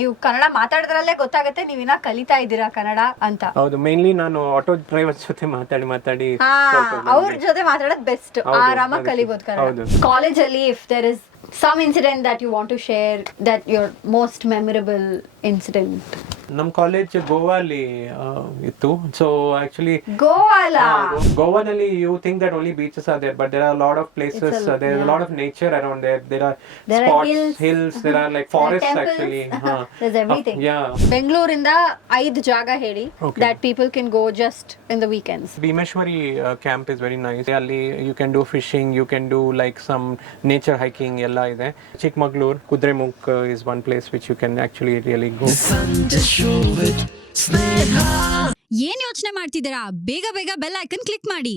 ನೀವು ಕನ್ನಡ ಮಾತಾಡಿದ್ರಲ್ಲೇ ಗೊತ್ತಾಗುತ್ತೆ ನೀವಿನ್ನ ಕಲಿತಾ ಇದ್ದೀರಾ ಕನ್ನಡ ಅಂತ. ಹೌದು, ಮೇನ್ಲಿ ನಾನು ಆಟೋ ಡ್ರೈವರ್ ಜೊತೆ ಮಾತಾಡಿ ಅವ್ರ ಜೊತೆ ಮಾತಾಡೋದು ಬೆಸ್ಟ್, ಆರಾಮಾಗಿ ಕಲಿಬಹುದು ಕನ್ನಡ. ಕಾಲೇಜಲ್ಲಿ if there is some incident that you want to share, that your most memorable incident. ನಮ್ಮ ಕಾಲೇಜ್ ಗೋವಾಲಿ ಇತ್ತು. ಸೊ ಆಕ್ಚುಲಿ ಗೋವಾದಲ್ಲಿ you think that only beaches are there, but there are lot of places, there is lot of nature around there. There are spots, hills, there are like forest actually. There's everything. ಬೆಂಗಳೂರಿಂದ 5 ಜಾಗ ಹೇಳಿ that people can go just in the weekends. ಭೀಮೇಶ್ವರಿ camp is very nice. ಅಲ್ಲಿ you can do fishing, you can do like some nature hiking ಎಲ್ಲ ಇದೆ. Chikkamagaluru ಕುದ್ರೆಮುಖ್ is one place which you can actually really go. SUNಜ Show with Sneha. ಏನ್ ಯೋಚನೆ ಮಾಡ್ತಿದ್ದೀರಾ? ಬೇಗ ಬೇಗ bell icon click ಮಾಡಿ.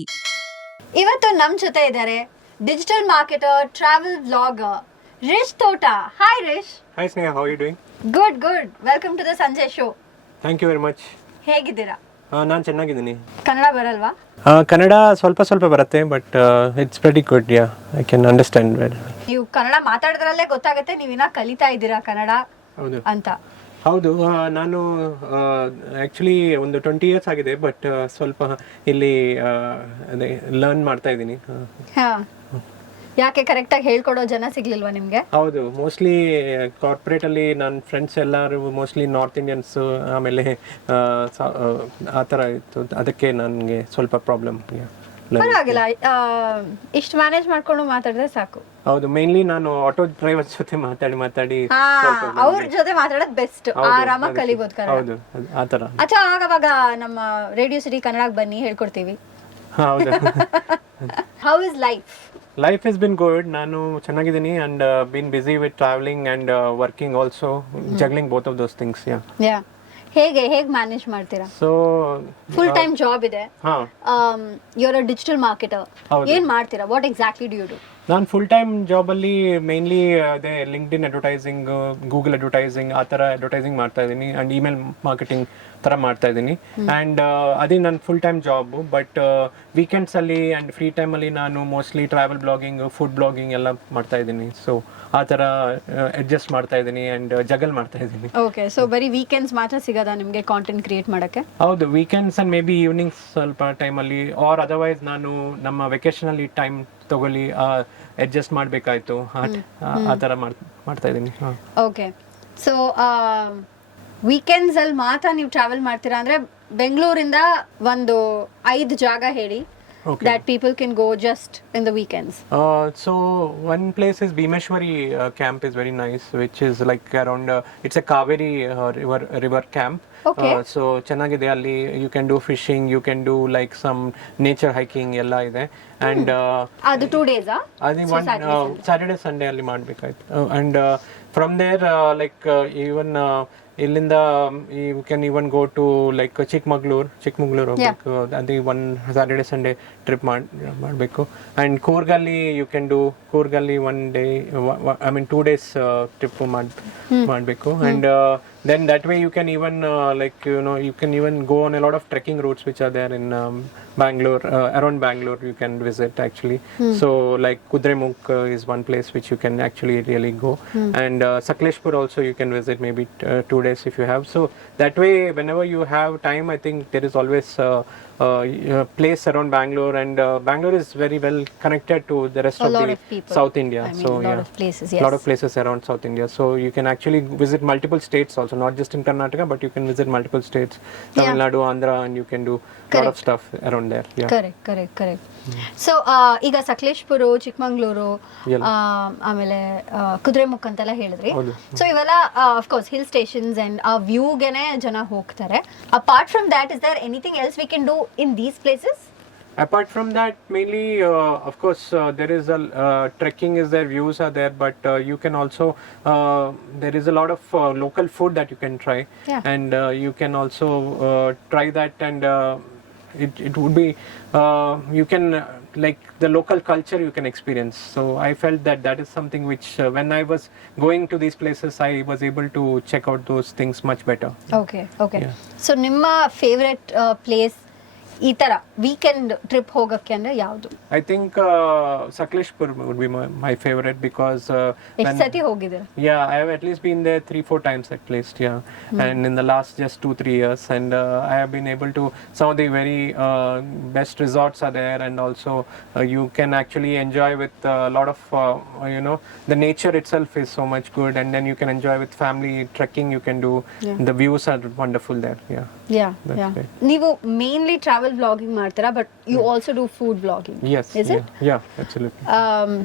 ಇವತ್ತು ನಮ್ ಜೊತೆ ಇದ್ದಾರೆ digital marketer, travel vlogger Hrish Thota. Hi Hrish. Hi Sneha, how are you doing? Good. Welcome to the SUNಜ Show. Thank you very much. ಹೇಗಿದ್ದೀರಾ? ನಾನು ಚೆನ್ನಾಗಿದ್ದೀನಿ. ಕನ್ನಡ ಬರಲ್ವಾ? ಕನ್ನಡ ಸ್ವಲ್ಪ ಬರುತ್ತೆ, but it's very good. Yeah, I can understand well. ನೀವು ಕನ್ನಡ ಮಾತಾಡಿದ್ರಲ್ಲೇ ಗೊತ್ತಾಗುತ್ತೆ ನೀವಿನ್ನ ಕಲಿತಾ ಇದ್ದೀರಾ ಕನ್ನಡ ಅಂತ. ಹೌದು, ನಾನು ಆ್ಯಕ್ಚುಲಿ ಒಂದು 20 years ಆಗಿದೆ, ಬಟ್ ಸ್ವಲ್ಪ ಇಲ್ಲಿ ಅದೇ ಲರ್ನ್ ಮಾಡ್ತಾ ಇದ್ದೀನಿ. ಯಾಕೆ ಕರೆಕ್ಟಾಗಿ ಹೇಳ್ಕೊಡೋ ಜನ ಸಿಗ್ಲಿಲ್ವಾ ನಿಮ್ಗೆ? ಹೌದು, ಮೋಸ್ಟ್ಲಿ ಕಾರ್ಪೊರೇಟ್ ಅಲ್ಲಿ ನನ್ನ ಫ್ರೆಂಡ್ಸ್ ಎಲ್ಲರೂ ಮೋಸ್ಟ್ಲಿ ನಾರ್ತ್ ಇಂಡಿಯನ್ಸ್, ಆಮೇಲೆ ಆ ಥರ ಇತ್ತು. ಅದಕ್ಕೆ ನನಗೆ ಸ್ವಲ್ಪ ಪ್ರಾಬ್ಲಮ್. ಪರವಾಗಿಲ್ಲ, ಇಷ್ಟು ಮ್ಯಾನೇಜ್ ಮಾಡ್ಕೊಂಡು ಮಾತಾಡಿದ್ರೆ ಸಾಕು. ಹೌದು, ಮೇನ್ಲಿ ನಾನು ಆಟೋ ಡ್ರೈವರ್ ಜೊತೆ ಮಾತಾಡಿ ಅವ್ರ ಜೊತೆ ಮಾತಾಡೋದು ಬೆಸ್ಟ್, ಆರಾಮಾಗಿ ಕಲಿಬಹುದು ಕನ್ನಡ. ಹೌದು, ಆ ಥರ. ಅಚ್ಚಾ, ಆವಾಗ ನಮ್ಮ ರೇಡಿಯೋ ಸಿಟಿ ಕನ್ನಡಕ್ಕೆ ಬನ್ನಿ, ಹೇಳ್ಕೊಡ್ತೀವಿ. ಹೌದು. How is life? Life is been good. ನಾನು ಚೆನ್ನಾಗಿದ್ದೀನಿ and been busy with travelling and working also, juggling both of those things. Yeah. ಹೇಗೆ ಮ್ಯಾನೇಜ್ ಮಾಡ್ತೀರಾ? ಸೊ ಫುಲ್ ಟೈಮ್ ಜಾಬ್ ಇದೆ, you are a digital marketer. ಏನ್ ಮಾಡ್ತೀರಾ? What exactly do you do? ನಾನು full time ಜಾಬಲ್ಲಿ mainly ಅದೇ LinkedIn advertising, Google advertising, ಆ ಥರ ಅಡ್ವರ್ಟೈಸಿಂಗ್ ಮಾಡ್ತಾ ಇದ್ದೀನಿ ಆ್ಯಂಡ್ ಇಮೇಲ್ ಮಾರ್ಕೆಟಿಂಗ್ ಥರ ಮಾಡ್ತಾ ಇದ್ದೀನಿ. ಆ್ಯಂಡ್ ಅದೇ ನನ್ನ ಫುಲ್ ಟೈಮ್ ಜಾಬು. ಬಟ್ ವೀಕೆಂಡ್ಸಲ್ಲಿ ಆ್ಯಂಡ್ ಫ್ರೀ ಟೈಮಲ್ಲಿ ನಾನು mostly travel blogging, food blogging ಎಲ್ಲ ಮಾಡ್ತಾ ಇದ್ದೀನಿ. ಸೊ ಆ ಥರ ಅಡ್ಜಸ್ಟ್ ಮಾಡ್ತಾ ಇದ್ದೀನಿ ಆ್ಯಂಡ್ ಜಗಲ್ ಮಾಡ್ತಾ ಇದ್ದೀನಿ. ಓಕೆ, ಸೊ ಬರೀ ವೀಕೆಂಡ್ಸ್ ಮಾತ್ರ ಸಿಗೋದಾ ನಿಮಗೆ ಕಾಂಟೆಂಟ್ ಕ್ರಿಯೇಟ್ ಮಾಡೋಕ್ಕೆ? ಹೌದು, weekends and may be evenings ಸ್ವಲ್ಪ ಟೈಮಲ್ಲಿ, ಆರ್ ಅದರ್ವೈಸ್ ನಾನು ನಮ್ಮ ವೆಕೇಷನಲ್ಲಿ ಟೈಮ್ ತಗೊಳ್ಳಿ ಅಡ್ಜಸ್ಟ್ ಮಾಡಬೇಕಾಯ್ತು, ಆ ಥರ ಮಾಡ್ತಾ ಇದ್ದೀನಿ. ಓಕೆ, ಸೊ ವೀಕೆಂಡ್ಸ್ ಅಲ್ಲಿ ಮಾತ್ರ ನೀವು ಟ್ರಾವೆಲ್ ಮಾಡ್ತೀರಾ ಅಂದ್ರೆ ಬೆಂಗಳೂರಿಂದ ಒಂದು 5 ಜಾಗ ಹೇಳಿ that people can go just in the weekends. So one place is Bhimeshwari camp is very nice, which is like around it's a Kaveri river camp. Okay. So ಚೆನ್ನಾಗಿದೆ ಅಲ್ಲಿ. You can do fishing, you can do like some nature hiking ಎಲ್ಲ ಇದೆ. And ಅದು 2 days ಅದು Saturday Sunday ಅಲ್ಲಿ ಮಾಡಬೇಕಾಯ್ತು. And from there like even ಇಲ್ಲಿಂದ you can even go to like Chikkamagaluru ಹೋಗ್ಬೇಕು. ಅದೇ ಒನ್ ಸ್ಯಾಟರ್ಡೆ ಸಂಡೇ ಟ್ರಿಪ್ ಮಾಡಬೇಕು. ಆ್ಯಂಡ್ ಕೂರ್ಗಲ್ಲಿ ಯು ಕ್ಯಾನ್ ಡೂ ಕೂರ್ಗಲ್ಲಿ 1 day, I mean 2 days trip ಮಾಡಬೇಕು. And then that way you can even like you can even go on a lot of trekking routes which are there in Bangalore, around Bangalore you can visit actually. So like Kudremukh is one place which you can actually really go. And Sakleshpur also you can visit maybe 2 days if you have. So that way whenever you have time, I think there is always place around Bangalore, and Bangalore is very well connected to the rest of the South India. I mean, so lot of places, yes. Lot of places around South India, so you can actually visit multiple states also, not just in Karnataka, but you can visit multiple states, Tamil Nadu, Andhra, and you can do lot of stuff around there. Yeah, correct. So ಈಗ ಸಕಲೇಶ್ಪುರ, ಚಿಕ್ಕಮಗಳೂರು, ಆಮೇಲೆ ಕುದುರೆಮುಖ್ ಅಂತೆಲ್ಲ ಹೇಳಿದ್ರಿ. So ಇವೆಲ್ಲ of course hill stations and ಆ ವ್ಯೂಗೆನೆ ಜನ ಹೋಗ್ತಾರೆ. Apart from that, is there anything else we can do in these places? Apart from that, mainly of course there is a trekking is there, views are there, but you can also there is a lot of local food that you can try. And you can also try that, and it would be you can like the local culture you can experience. So I felt that is something which when I was going to these places, I was able to check out those things much better. Okay. So ನಿಮ್ಮ favourite place ಈ ತರ weekend trip ಹೋಗಕ್ಕೆ ಅಂದ್ರೆ ಯಾವ್ದು? I think Sakleshpur would be my favorite because ಎಷ್ಟು ಸತಿ ಹೋಗಿದ್ದೀರಾ? yeah, I have at least been there 3-4 times at least, yeah. And in the last just 2-3 years, and I have been able to, some of the very best resorts are there, and also you can actually enjoy with a lot of the nature itself is so much good, and then you can enjoy with family trekking you can do. The views are wonderful there, yeah. That's great. ನೀವು mainly travel vlogging ಮಾಡ್ತೀರಾ, but you also do food vlogging? Yes, yeah, absolutely.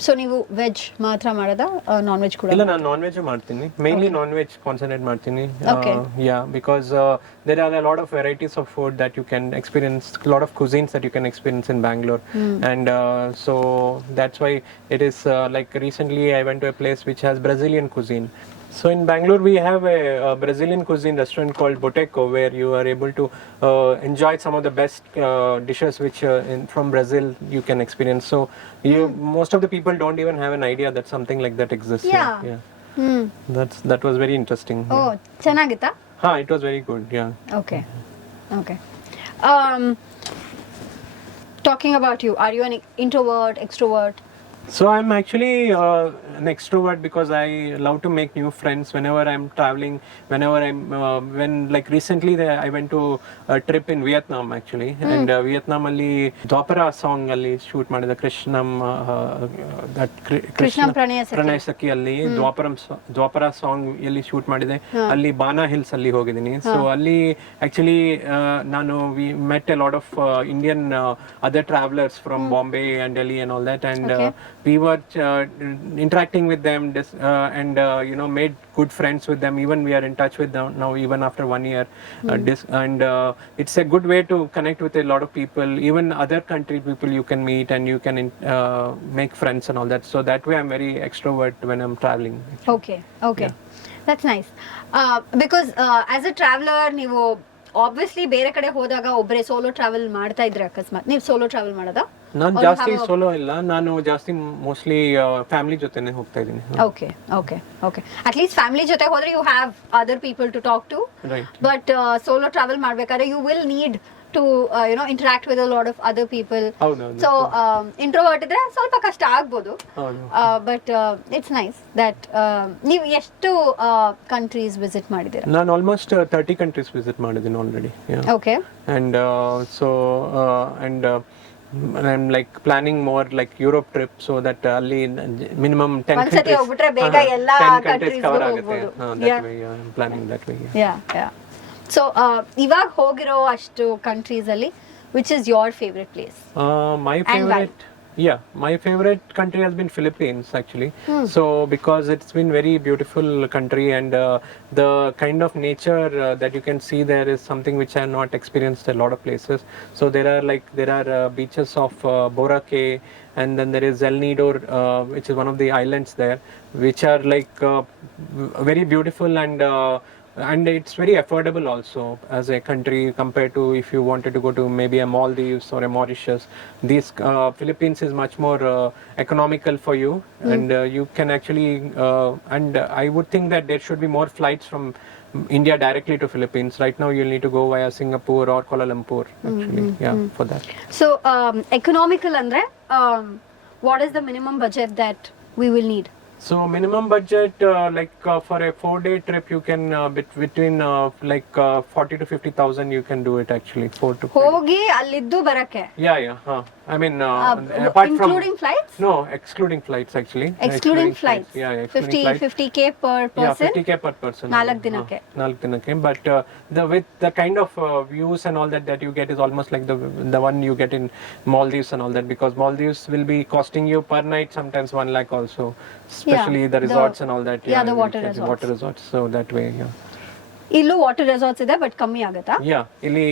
So ನೀವು veg ಮಾತ್ರ ಮಾಡೋದಾ, non veg ಕೂಡ? ಇಲ್ಲ, ನಾನು non veg ಮಾಡ್ತೀನಿ, mainly non veg concentrate ಮಾಡ್ತೀನಿ. Yeah, because there are a lot of varieties of food that you can experience, a lot of cuisines that you can experience in Bangalore, and so that's why it is like recently I went to a place which has Brazilian cuisine. So in Bangalore we have a Brazilian cuisine restaurant called Boteco, where you are able to enjoy some of the best dishes which from Brazil you can experience. So most of the people don't even have an idea that something like that exists. Yeah. That was very interesting. Oh, ಚೆನ್ನಾಗಿತ್ತಾ? It was very good. Yeah. Okay. Talking about you, are you an introvert, extrovert? So I'm actually an extrovert because I love to make new friends whenever I'm traveling, when like recently I went to a trip in Vietnam actually, and Vietnam alli Dwapara song alli shoot madida Krishnam Krishnam Pranay Sakhi alli Dwapara song alli shoot madide, alli Bana Hills alli hogidini. So alli actually we met a lot of Indian other travelers from Bombay and Delhi and all that, and we were interacting with them and made good friends with them. Even we are in touch with them now, even after 1 year. And it's a good way to connect with a lot of people, even other country people you can meet, and you can make friends and all that. So that way I'm very extrovert when I'm traveling. Okay. That's nice. Because as a traveler, ನೀವು obviously ಬೇರೆ ಕಡೆ ಹೋದಾಗ ಒಬ್ಬರೇ solo travel ಮಾಡ್ತಾ ಇದ್ರೆ, ಅಕಸ್ಮಾತ್ ನೀವು solo travel ಮಾಡೋದಾ? ನಾನು ಜಾಸ್ತಿ ಸೋಲೋ ಇಲ್ಲ, ನಾನು ಜಾಸ್ತಿ ಮೋಸ್ಟ್ಲಿ ಫ್ಯಾಮಿಲಿ ಜೊತೆನೆ ಹೋಗ್ತಾ ಇದ್ದೀನಿ. ಓಕೆ ಅಟ್ ಲೀಸ್ಟ್ ಫ್ಯಾಮಿಲಿ ಜೊತೆ ಹೋದ್ರೆ you have other people to talk to, but solo travel ಮಾಡ್ಬೇಕಾದ್ರೆ you will need to interact with a lot of other people. So introvert ಇದ್ರೆ ಸ್ವಲ್ಪ ಕಷ್ಟ ಆಗ್ಬೋದು, but it's nice that ನೀವು ಎಷ್ಟು countries visit ಮಾಡಿದ್ದೀರಾ? ನಾನು ಆಲ್ಮೋಸ್ಟ್ 30 countries visit ಮಾಡಿದ್ದೀನಿ already. Okay. And I'm like planning more like Europe trip, so that ಅಲ್ಲಿ minimum 10 countries ಹೋಗ್ಬಿಟ್ರೆ ಬೇಗ ಎಲ್ಲ countries cover ಆಗುತ್ತೆ. That way I'm planning that way. Yeah. So ಇವಾಗ ಹೋಗಿರೋ ಅಷ್ಟು countries ಅಲ್ಲಿ which is your favorite place? My favorite country has been Philippines actually. So because it's been very beautiful country, and the kind of nature that you can see there is something which I have not experienced a lot of places. So there are beaches of Boracay, and then there is El Nido, which is one of the islands there, which are like very beautiful, and it's very affordable also as a country compared to if you wanted to go to maybe a Maldives or a Mauritius. These Philippines is much more economical for you, and you can actually and I would think that there should be more flights from India directly to Philippines. Right now you'll need to go via Singapore or Kuala Lumpur actually. For that. So economical andre what is the minimum budget that we will need? So minimum budget for a 4-day trip you can between 40 to 50,000 you can do it actually. 4 to 5. ಹೋಗಿ ಅಲ್ಲಿದ್ದು ಬರಕ್ಕೆ? Yeah. I mean apart including from flights? No, excluding flights actually. Excluding flights. Yeah, excluding 50k per person. Yeah, 50k per person. 4 ದಿನಕ್ಕೆ. 4 ದಿನಕ್ಕೆ. But with the kind of views and all that you get is almost like the one you get in Maldives and all that, because Maldives will be costing you per night sometimes 1 lakh also, especially the resorts and all that. The water resorts. So that way, ಇಲ್ಲೂ water resorts ಇದೆ, but ಕಮ್ಮಿ ಆಗುತ್ತಾ? ಇಲ್ಲಿ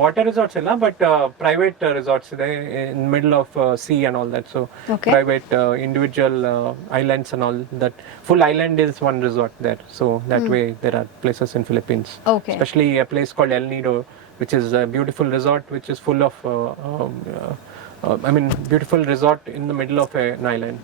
water resorts ಇಲ್ಲ, but private resorts ಇದೆ in middle of sea and all that. So private individual islands and all that. Full island is one resort there. So that way there are places in Philippines. Especially a place called El Nido, which is a beautiful resort which is full of beautiful resort in the middle of an island.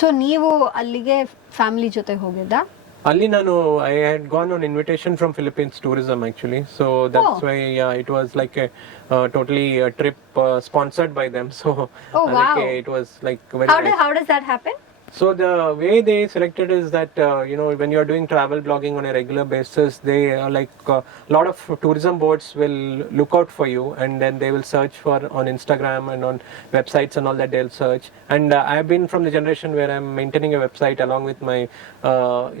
So ನೀವು ಅಲ್ಲಿಗೆ family ಜೊತೆ ಹೋಗಿದ್ದಾ? Ali Nano, I had gone on invitation from Philippines tourism actually, so that's why it was like a totally a trip sponsored by them. So Oh, wow. it was like very nice. How does that happen? So the way they selected is that when you are doing travel blogging on a regular basis, they are like a lot of tourism boards will look out for you, and then they will search for on Instagram and on websites and all that they'll search. And I have been from the generation where I'm maintaining a website along with my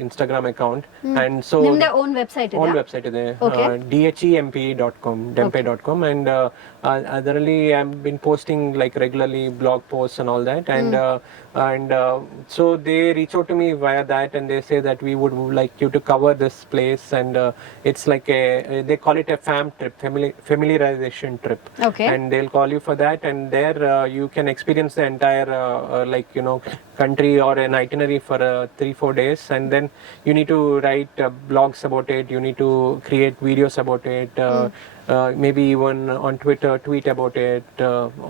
Instagram account, and so ನಿಮ್ದೇ own website own ಇದೆಯಾ? website ಇದೆ Okay. dhempe.com dempe.com, and ಅದರಲ್ಲಿ I've been posting like regularly blog posts and all that, and so they reach out to me via that, and they say that we would like you to cover this place, and it's like they call it a fam trip, familiarization trip. Okay. And they'll call you for that, and there you can experience the entire country or an itinerary for 3-4 days, and then you need to write blogs about it, you need to create videos about it, maybe even on Twitter tweet about it,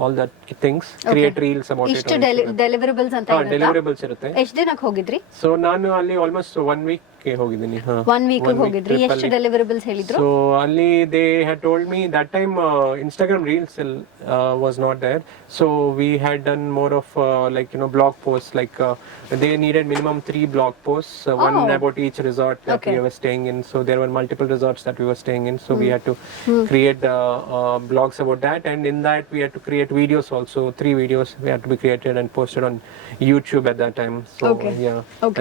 all that things, create reels about it. ಇಷ್ಟು deliverables ಅಂತ ಇರುತ್ತಾ? deliverables ಇರುತ್ತೆ. ಎಷ್ಟು ದಿನಕ್ಕೆ ಹೋಗಿದ್ರಿ? So ನಾನು ಅಲ್ಲಿ almost 1 week ಹೋಗಿದ್ದೀನಿ. 1 week ಹೋಗಿದ್ರಿ. ಎಷ್ಟು deliverables ಹೇಳಿದ್ರು? So ಅಲ್ಲಿ they had told me that time Instagram Reels was not there, so we had done more of blog posts, like they needed minimum 3 blog posts, one about each resort that we were staying in. So there were multiple resorts that we were staying in, so we had to create blogs about that, and in that we had to create videos also. 3 videos we had to be created and posted on YouTube at that time. So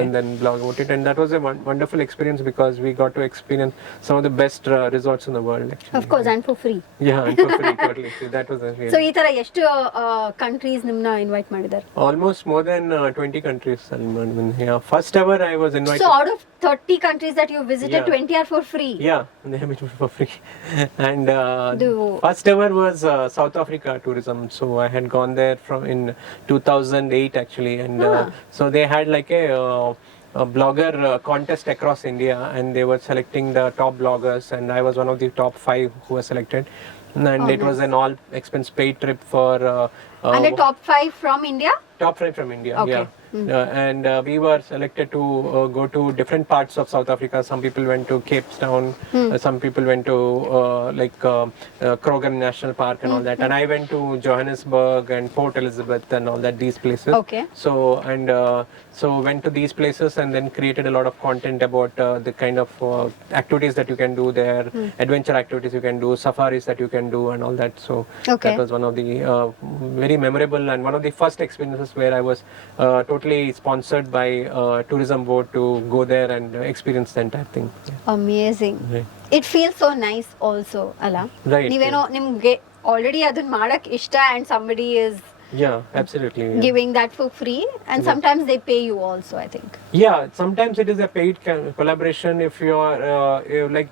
and then blog about it, and that was a wonderful experience because we got to experience some of the best resorts in the world actually. Of course, and for free. Yeah, and for free, totally. So that was a really So ಈ ತರ ಎಷ್ಟು countries ನಿಮ್ಮನ್ನ invite ಮಾಡಿದ್ದಾರೆ? almost more than 20 countries. Yeah, first ever I was invited. So out of 30 countries that you visited, 20 are for free. Yeah, they have it for free. And Do- first ever was South Africa tourism. So I had gone there from in 2008 actually, and so they had like a blogger contest across India, and they were selecting the top bloggers, and I was one of the top 5 who were selected, and it was an all expense paid trip for And the top 5 from India? top 5 from India. Okay. Yeah. And we were selected to go to different parts of South Africa. Some people went to Cape Town, some people went to Kruger National Park and all that, and I went to Johannesburg and Port Elizabeth and all that, these places. Okay. So so went to these places and then created a lot of content about the kind of activities that you can do there, adventure activities you can do, safaris that you can do and all that. So Okay. that was one of the very memorable and one of the first experiences where I was totally sponsored by tourism board to go there and experience the entire thing. Amazing. Right. It feels so nice also, ಅಲ್ಲ? Right. ನೀವೇನೋ ನಿಮ್ಗೆ already ಅದನ್ನ ಮಾಡಕ್ ಇಷ್ಟ and somebody is Yeah, absolutely. Yeah. giving that for free, and sometimes they pay you also, I think. Yeah, sometimes it is a paid collaboration if you are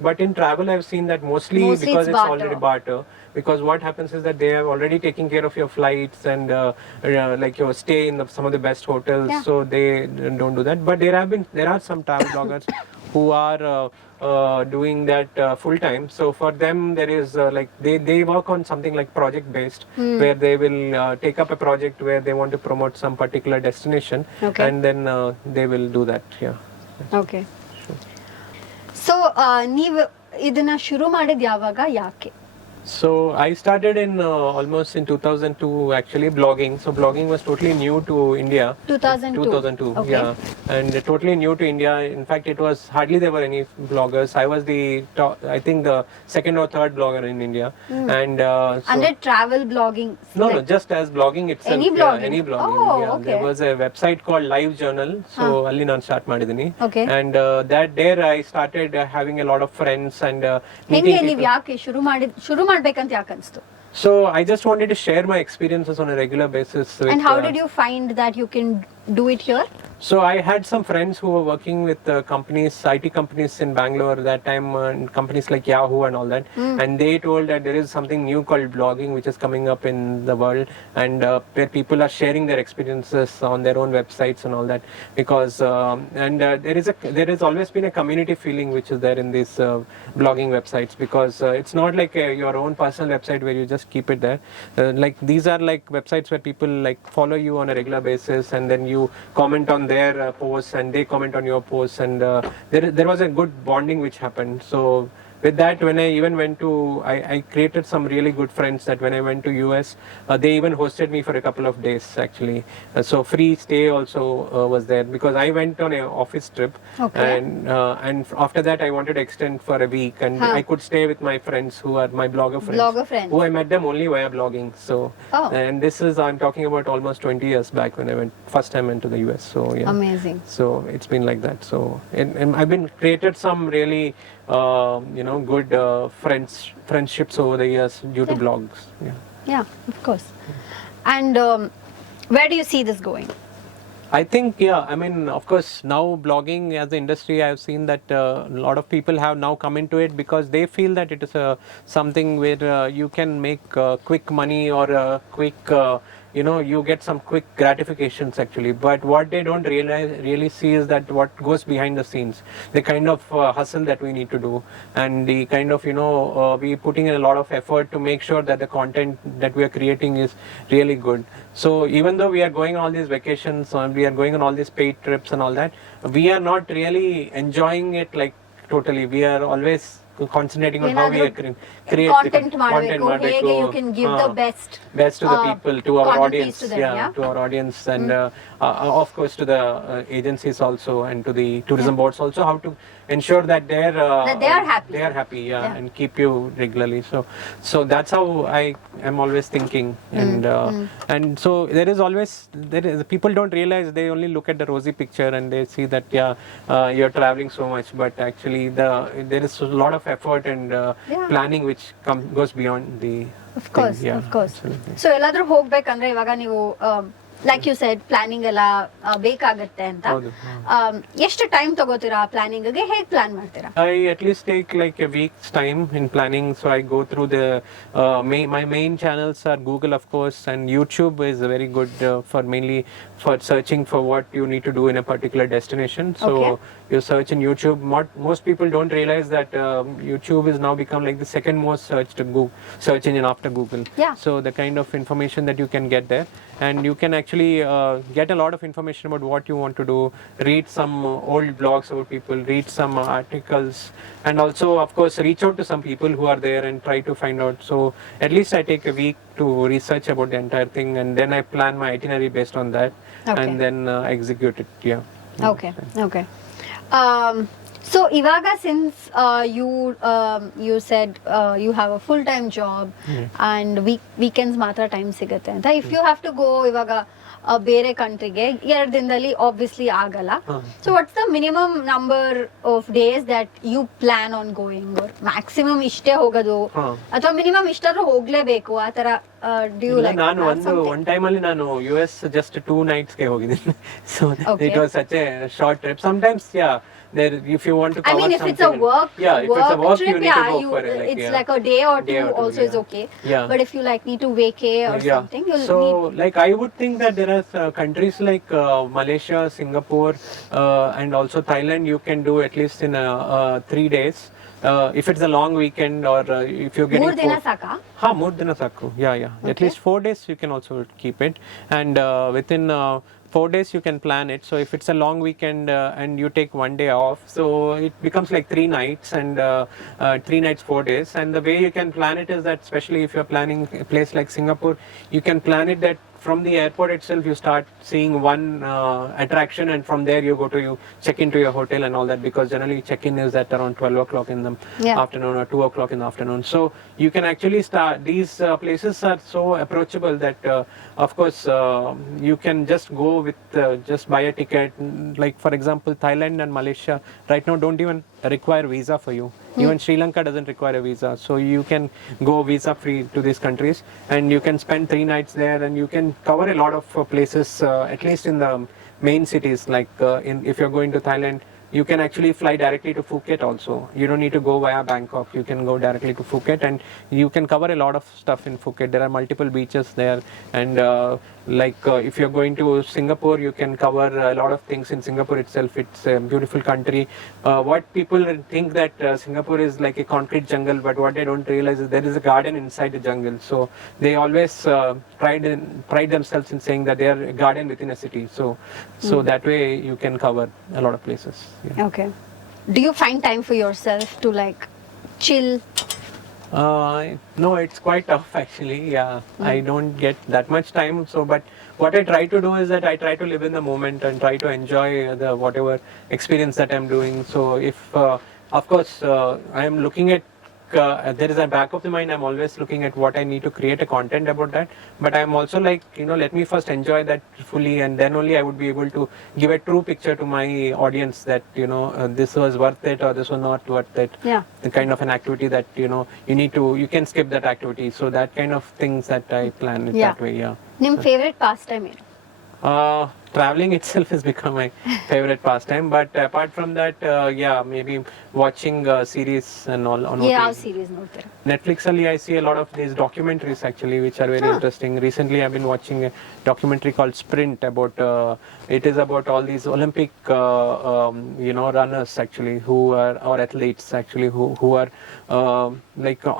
but in travel I've seen that mostly Mostly because it's it's barter. already barter, because what happens is that they have already taken care of your flights and like your stay in some of the best hotels, Yeah. so they don't do that. But there are some travel bloggers who are doing that full time. So for them there is they work on something like project based, where they will take up a project where they want to promote some particular destination, Okay. and then they will do that. Yeah. Okay so ನೀವು ಇದನ್ನ ಶುರು ಮಾಡಿದ ಯಾವಾಗ, ಯಾಕೆ? So I started in almost in 2002 actually blogging. So blogging was totally new to India. 2002. Okay. Yeah, and totally new to India. In fact, it was hardly there were any bloggers. I was I think the second or third blogger in India, and so, ಅಂದ್ರೆ travel blogging? no, just as blogging itself. Any blogging? Yeah, any blogging. Oh, Yeah, okay. there was a website called Live Journal. So ಅಲ್ಲಿ ನಾನು start ಮಾಡಿದ್ದೀನಿ. Okay. And there I started having a lot of friends and meeting ಹೆಂಗೆ people. ನೀವ್ ಯಾಕೆ ಶುರು ಮಾಡ್ಬೇಕಂತ ಯಾಕೆ ಅನ್ಸ್ತು? So I just wanted to share my experiences on a regular basis. With, And how did you find that you can do it here? So I had some friends who were working with companies, IT companies in Bangalore that time, companies like Yahoo and all that. And they told that there is something new called blogging which is coming up in the world, and where people are sharing their experiences on their own websites and all that. Because there has always been a community feeling which is there in these blogging websites, because it's not like your own personal website where you just keep it there. Like these are like websites where people like follow you on a regular basis, and then you comment on on their posts and they comment on your posts, and there was a good bonding which happened. So with that, when I even went to, I created some really good friends that when I went to US, they even hosted me for a couple of days actually. So free stay also was there because I went on an office trip, and after that I wanted to extend for a week, and I could stay with my friends who are my blogger friends. Who I met them only via blogging. So and this is, I'm talking about almost 20 years back when I first time went to the US. So yeah, amazing. So it's been like that. So and I've been created some really good friendships over the years due to blogs. Yeah, of course. And where do you see this going? I think, I mean, of course, now blogging as an industry, I've seen that a lot of people have now come into it because they feel that it is something where you can make quick money or quick, you get some quick gratifications actually. But what they don't really see is that what goes behind the scenes, the kind of hustle that we need to do, and the kind of, we putting in a lot of effort to make sure that the content that we are creating is really good. So even though we are going on all these vacations, we are going on all these paid trips and all that, we are not really enjoying it like totally. We are always concentrating on how we create content ಮಾಡಬೇಕು, you can give the best to the people, to our audience, to them, to our audience, and of course to the agencies also, and to the tourism boards also, how to ensure that they are happy, and keep you regularly. So that's how I am always thinking, and so there is always people don't realize, they only look at the rosy picture and they see that you're traveling so much, but actually there is a lot of effort and planning which goes beyond the of course thing. of course. Absolutely. So ಎಲ್ಲಾದ್ರೂ ಹೋಗ್ಬೇಕಂದ್ರೆ ಇವಾಗ ನೀವು like you said planning ಎಲ್ಲ ಬೇಕಾಗತ್ತೆ ಅಂತ, ಎಷ್ಟು time ತಗೋತೀರಾ planning ಗೆ? ಹೇಗೆ ಪ್ಲಾನ್ ಮಾಡ್ತೀರಾ? I at least take like a week's time in planning. So I go through my main channels are Google, of course, and YouTube is very good for mainly for searching for what you need to do in a particular destination. So you search in YouTube. Most people don't realize that YouTube has now become like the second most searched search engine after Google. So the kind of information that you can get there, and you can actually get a lot of information about what you want to do, read some old blogs about people, read some articles, and also of course reach out to some people who are there and try to find out. So at least I take a week to research about the entire thing, and then I plan my itinerary based on that, and then execute it. Okay. So ivaga, since you said you have a full time job and weekends ಮಾತ್ರ time ಸಿಗುತ್ತೆ ಅಂತ, if you have to go ಇವಾಗ ಬೇರೆ ಕಂಟ್ರಿಗೆ 2 ದಿನದಲ್ಲಿ obviously ಆಗಲ್ಲ. So what's the minimum number of days that you plan on going, or maximum ಇಷ್ಟೇ ಹೋಗೋದು ಅಥವಾ ಮಿನಿಮಮ್ ಇಷ್ಟಾದ್ರೂ ಹೋಗ್ಲೇಬೇಕು ಆ ತರ? ನಾನು ಒನ್ ಟೈಮ್ ಅಲ್ಲಿ ನಾನು US just 2 nights ಗೆ ಹೋಗಿದ್ದೀನಿ. So it was such a short trip. Sometimes there, if you want to cover if something, it's a work if it's a work trip, you need to go for it. It's like a day or two also is okay. But if you like need to vacay or something, you'll need... like I would think that there are countries like Malaysia, Singapore, and also Thailand, you can do at least in 3 days. If it's a long weekend, or if you're getting 3 ದಿನ ಸಾಕಾ? more than a saku. At least 4 days you can also keep it, and within 4 days you can plan it. So if it's a long weekend and you take 1 day off, so it becomes like 3 nights, and 3 nights 4 days. And the way you can plan it is that, especially if you're planning a place like Singapore, you can plan it that from the airport itself you start seeing one attraction, and from there you check into your hotel and all that, because generally check-in is at around 12 o'clock in the afternoon or 2 o'clock in the afternoon. So you can actually start, these places are so approachable that of course you can just go with just buy a ticket. Like for example, Thailand and Malaysia right now don't even require visa for you. Even Sri Lanka doesn't require a visa, so you can go visa free to these countries, and you can spend 3 nights there, and you can cover a lot of places, at least in the main cities. Like if you're going to Thailand, you can actually fly directly to Phuket also. You don't need to go via Bangkok. You can go directly to Phuket, and you can cover a lot of stuff in Phuket. There are multiple beaches there, and if you're going to Singapore, you can cover a lot of things in Singapore itself. It's a beautiful country. What people think that Singapore is like a concrete jungle, but what they don't realize is there is a garden inside the jungle. So they always pride themselves in saying that they are a garden within a city. So that way you can cover a lot of places. Yeah. Okay. Do you find time for yourself to like chill? No, it's quite tough actually. Yeah, I don't get that much time. So, but what I try to do is that I try to live in the moment and try to enjoy the whatever experience that I'm doing. So, if of course I am looking at there is a back of the mind. I'm always looking at what I need to create a content about that. But I'm also like, let me first enjoy that fully, and then only I would be able to give a true picture to my audience that this was worth it or this was not worth it. Yeah. The kind of an activity that you can skip that activity. So that kind of things that I plan it that way. Yeah. Nim favorite pastime ಏನು? Traveling itself has become my favorite pastime, but apart from that, maybe watching series and all on ಯಾವ OTT. Series ನೋಡ್ತೀರಾ? Netflix only I see a lot of these documentaries actually, which are very interesting. Recently I've been watching a documentary called Sprint about it is about all these Olympic runners actually who are, or athletes actually who are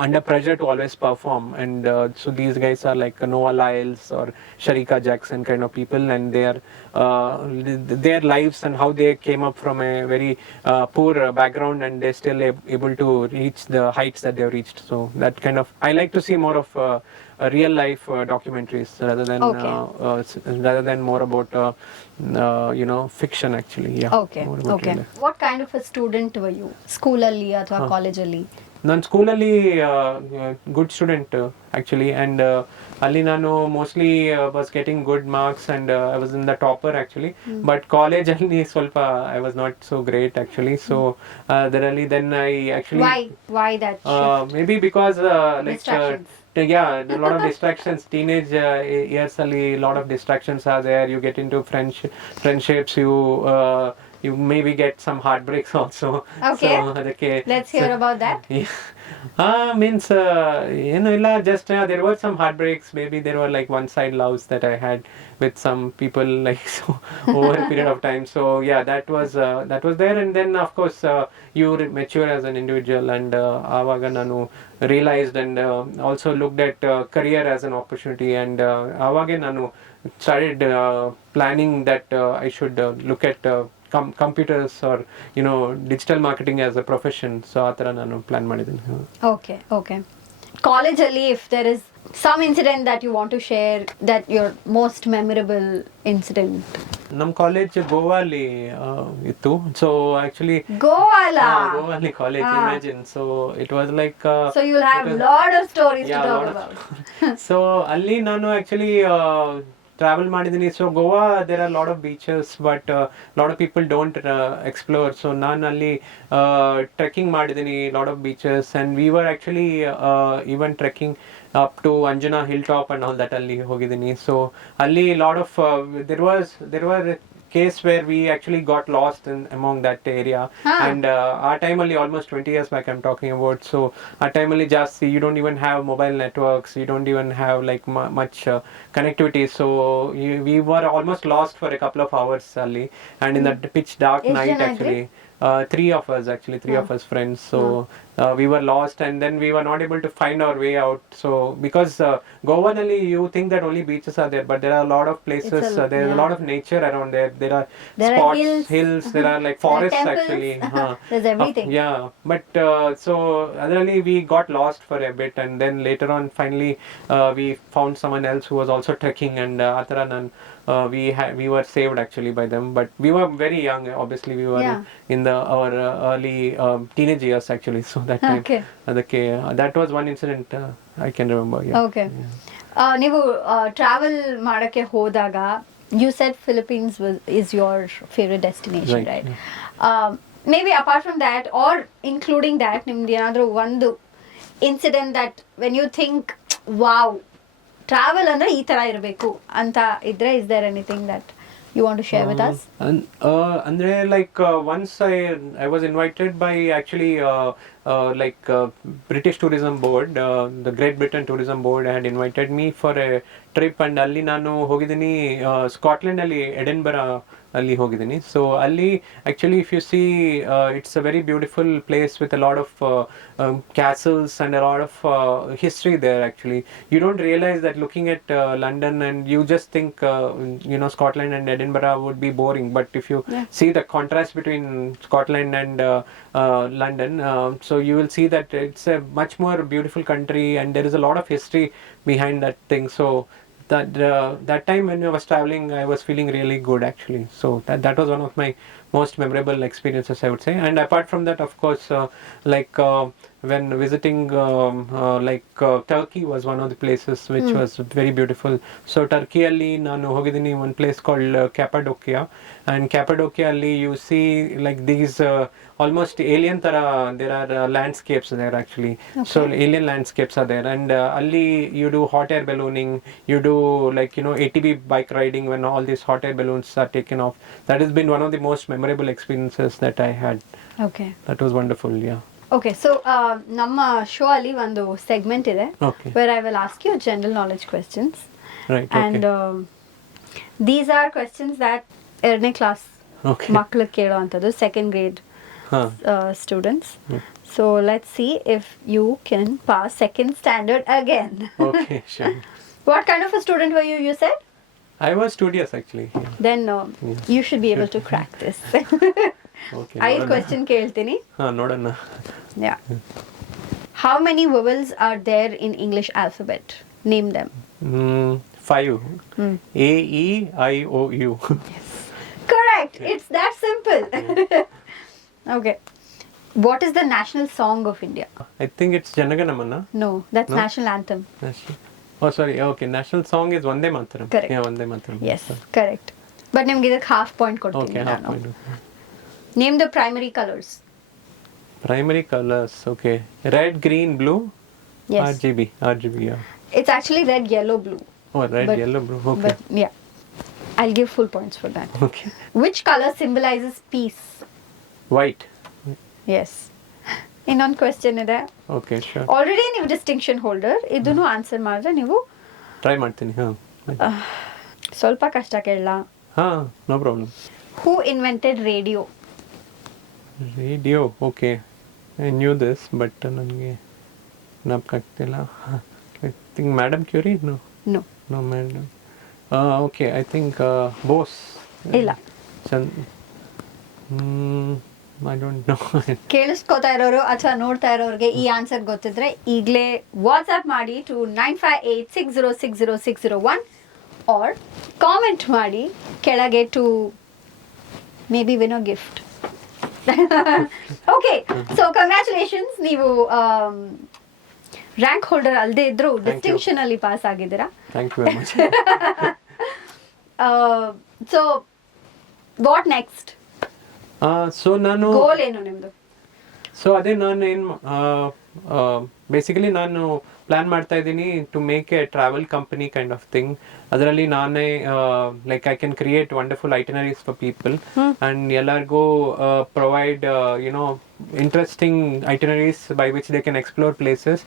under pressure to always perform, and so these guys are like Noah Lyles or Sharika Jackson kind of people, and their lives and how they came up from a very poor background, and they're still able to reach the heights that they've reached. So that kind of, I like to see more of real life documentaries rather than more about fiction actually. Yeah. Okay. More about Okay. real life. What kind of a student were you? School ಅಲ್ಲಿ ಅಥವಾ college ಅಲ್ಲಿ? ನಾನು ಸ್ಕೂಲಲ್ಲಿ good student actually, and ಅಲ್ಲಿ ನಾನು mostly was getting good marks and I was in the topper actually. But ಕಾಲೇಜಲ್ಲಿ ಸ್ವಲ್ಪ I was not so great actually. So ಅದರಲ್ಲಿ then I actually Why that? Maybe because Distractions. a lot of distractions. Teenage years ಅಲ್ಲಿ lot of distractions are there. You get into friendships. You maybe get some heartbreaks also. Okay. So ಅದಕ್ಕೆ Let's hear about that. means just there were some heartbreaks. Maybe there were like one side loves that I had with some people so over a period of time. So yeah, that was there, and then of course you mature as an individual, and avaga nanu realized and also looked at career as an opportunity, and avage nanu started planning that I should look at computers or digital marketing as a profession. So ಆ ಥರ ನಾನು plan ಮಾಡಿದ್ದೀನಿ. Okay. College ಅಲ್ಲಿ, if there is some incident that you want to share, that your most memorable incident? ನಮ್ಮ college Goa ಅಲ್ಲಿ ಇತ್ತು. So actually ಗೋವಾಲಿ college, imagine. So it was like, so you'll have lot of stories to talk about. So ಅಲ್ಲಿ ನಾನು actually travel ಮಾಡಿದೀನಿ. So Goa there are a lot of beaches, but lot of people don't explore. So ನಾನು ಅಲ್ಲಿ trekking ಮಾಡಿದೀನಿ, lot of beaches, and we were actually even trekking up to Anjuna hilltop and all that. ಅಲ್ಲಿ ಹೋಗಿದ್ದೀನಿ. So ಅಲ್ಲಿ lot of there was a case where we actually got lost among that area. And our time only almost 20 years back I'm talking about. So our time only just you don't even have mobile networks, you don't even have like much connectivity. So we were almost lost for a couple of hours ali, and in that pitch dark night actually. Three of us friends. So we were lost, and then we were not able to find our way out. So because Goa nalli you think that only beaches are there, but there are a lot of places, there is a lot of nature around there. There are hills, there are like forests actually. There's everything. Yeah, but so otherly we got lost for a bit, and then later on finally we found someone else who was also trekking, and Ataranan we were saved actually by them. But we were very young, obviously we were in our early teenage years actually. So that time that was one incident I can remember. Okay. ನೀವು travel ಮಾಡಕ್ಕೆ ಹೋದಾಗ, you said Philippines is your favorite destination, right? Maybe apart from that or including that, ನಿಮ್ದು ಏನಾದರೂ ಒಂದು incident that when you think wow, travel ಅಂದ್ರೆ ಈ ತರ ಇರಬೇಕು ಅಂತ ಇದ್ರೆ, is there anything that you want to share with us? Andre like once I was invited by actually British Tourism Board, the Great Britain Tourism Board had invited me for a trip and ಅಲ್ಲಿ ನಾನು ಹೋಗಿದ್ದೀನಿ Scotland ಅಲ್ಲಿ ಎಡೆನ್ಬರಾ ಅಲ್ಲಿ ಹೋಗಿದ್ದೀನಿ. So ಅಲ್ಲಿ actually if U C it's a very beautiful place with a lot of castles and a lot of history there actually. You don't realize that looking at London, and you just think Scotland and Edinburgh would be boring, but if you see the contrast between Scotland and London, so you will see that it's a much more beautiful country and there is a lot of history behind that thing. So that time when I was traveling, I was feeling really good actually. So that was one of my most memorable experiences, I would say. And apart from that, of course, when visiting Turkey was one of the places which was very beautiful. So Turkey alli nanu hogidini one place called Cappadocia, and Cappadocia alli you see like these almost alien tara there are landscapes there actually. Okay. So alien landscapes are there, and alli you do hot air ballooning, you do ATV bike riding when all these hot air balloons are taken off. That has been one of the most memorable experiences that I had. Okay, that was wonderful. Yeah. Okay, so ನಮ್ಮ show ಅಲ್ಲಿ ಒಂದು segment ಇದೆ where I will ask you general knowledge questions. Right. And these are questions that ಎರಡನೇ class ಮಕ್ಕಳು ಕೇಳುವಂಥದ್ದು, second grade students. So let's see if you can pass second standard again. Okay, sure. What kind of a student were you said? I was studious actually. Yeah. Then you should be able to crack this. Okay. 5 question ಕೇಳ್ತೀನಿ. ನೋಡೋಣ. Yeah. How many vowels are there in English alphabet? Name them. 5. A, E, I, O, U. Yes. Correct. It's that simple. Okay. What is the national song of India? I think it's Janaganamana. No, that's national anthem. Oh, sorry. Okay, national song is Vande Mataram. Correct. Yeah, Vande Mataram. Yes, correct. But ನಿಮಗೆ ಇದಕ್ಕೆ half point ಕೊಡ್ತೀನಿ. Okay, half point. Name the primary colors. Primary colors. Okay. Red, green, blue. Yes. RGB. Yeah. It's actually red, yellow, blue. Oh, red, yellow, blue. Okay. But yeah, I'll give full points for that. Okay. Which color symbolizes peace? White. Yes. ಇನ್ನೊಂದು question ಇದೆ. Okay, sure. Already ನೀವು distinction holder, ಇದನ್ನು answer ಮಾಡಿದ್ರೆ ನೀವು try ಮಾಡ್ತೀನಿ. ಸ್ವಲ್ಪ ಕಷ್ಟ ಕೇಳಲ್ಲ. No problem. Who invented radio? Radio. Okay, I knew this, but ನನಗೆ ನೆನಪಾಗ್ತಿಲ್ಲ. I think Madam Curie. No madam. Okay, I think Bose. ಇಲ್ಲ. I don't know. ಕೇಳಿಸ್ಕೊತಾ ಇರೋರು ಅಥವಾ ನೋಡ್ತಾ ಇರೋರಿಗೆ ಈ ಆನ್ಸರ್ ಗೊತ್ತಿದ್ರೆ ಈಗಲೇ ವಾಟ್ಸ್ಆಪ್ ಮಾಡಿ to 9586060601 or ಕಾಮೆಂಟ್ ಮಾಡಿ ಕೆಳಗೆ to maybe win a gift. Okay, so congratulations, ನೀವು ರ್ಯಾಂಕ್ ಹೋಲ್ಡರ್ ಅಲ್ಲದೆ ಇದ್ರು ಡಿಸ್ಟಿಂಕ್ಷನ್ ಅಲ್ಲಿ ಪಾಸ್ ಆಗಿದ್ದೀರಾ. Thank you very much. So what next? So ನಾನು ಗೋಲ್ ಏನು ನಿಮ್ದು? ಸೊ ಅದೇ ನಾನು ಬೇಸಿಕಲಿ ನಾನು ಪ್ಲಾನ್ ಮಾಡ್ತಾ ಇದ್ದೀನಿ to make a travel company kind of thing. ಅದರಲ್ಲಿ ನಾನೇ like I can create wonderful itineraries for people and ಎಲ್ಲರಿಗೂ provide interesting itineraries by which they can explore places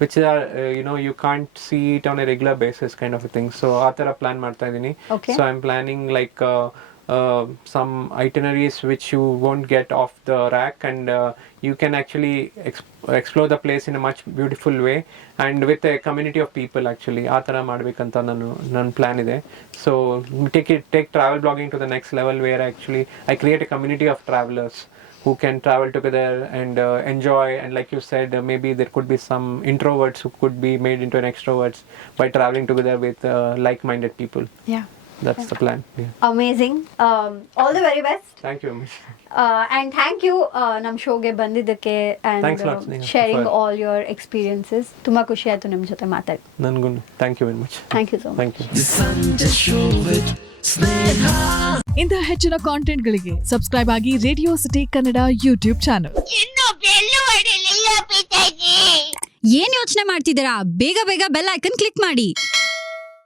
which are you can't see it on a regular basis kind of a thing. So ಆ ಥರ plan ಮಾಡ್ತಾ ಇದ್ದೀನಿ. So I'm planning like some itineraries which you won't get off the rack, and you can actually explore the place in a much beautiful way and with a community of people actually. ಆ ಥರ ಮಾಡಬೇಕಂತ ನನ್ನ plan ಇದೆ. So take travel blogging to the next level where actually I create a community of travelers who can travel together and enjoy, and like you said, maybe there could be some introverts who could be made into an extroverts by traveling together with like-minded people. Yeah, that's the plan. Yeah. Amazing. All the very best. Thank you, Amish. And thank you ನಮ್ಮ ಶೋಗೆ ಬಂದಿದ್ದಕ್ಕೆ and sharing all your experiences. ತುಂಬಾ ಖುಷಿ ಆಯ್ತು ನಿಮ್ಮ ಜೊತೆ ಮಾತಾಡಿ. ನನಗೂ thank you very much. Thank you so much. Thank you. SUNಜ Show with Sneha. ಇಂತಹ ಹೆಚ್ಚಿನ ಕಾಂಟೆಂಟ್ಗಳಿಗೆ ಸಬ್ಸ್ಕ್ರೈಬ್ ಆಗಿ radio city Kannada YouTube channel. ಏನ್ ಯೋಚನೆ ಮಾಡ್ತಿದ್ದೀರಾ? ಬೇಗ ಬೆಲ್ ಐಕನ್ ಕ್ಲಿಕ್ ಮಾಡಿ.